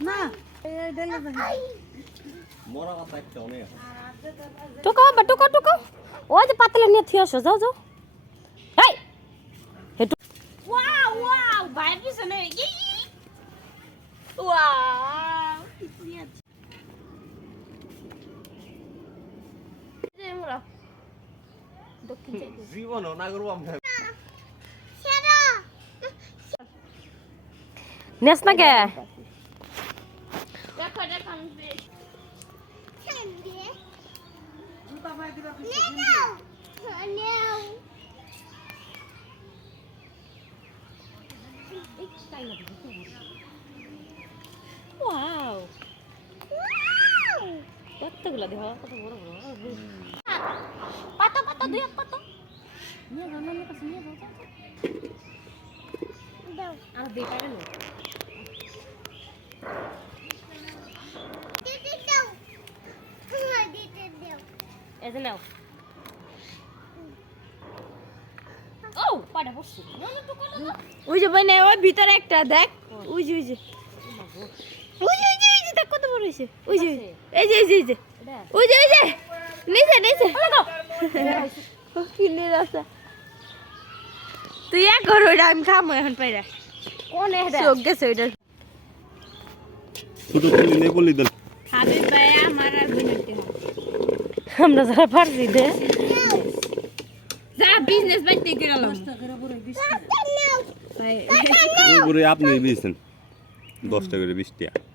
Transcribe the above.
না টুকা টুকা টুকা ওই যে পাতলা নিয়ে থিয়ে আসো যাও যাও এই হেটু ওয়াও ওয়াও বাইরে পিছনে ওয়াও জীবন না করবো আমরা নেস না কে দেখো দেখো আমি ওয়াও কতগুলো দেখো কত বড় বড় পাতা পাতা দুই পাতা নিয়ে যাও না কাছে নিয়ে যাও দাও আর দুই পারে নো দিতে দাও দিতে দাও এই যে নাও ও পাড়া বসছে ওই যে বইনে ওই ভিতরে একটা দেখ ওই যে ওই যে ওই যে ওই যে ওই যে দেখ কত বড় হইছে ওই যে এই যে এই যে এই যে ওই যে ওই যে নিচে নিচে কিনে রাস্তা তুই এক ঘর ওইটা আমি খামো এখন পাইরা কোন এটা চোখ গেছে ওইটা ছোট তুলি নে বলি দেন হাবিব ভাই আমার আর বিনতি হয় আমরা যারা পারছি দে যা বিজনেস বাইতে গেলাম এই করে আপনি দিয়েছেন 10 টাকা করে 20 টাকা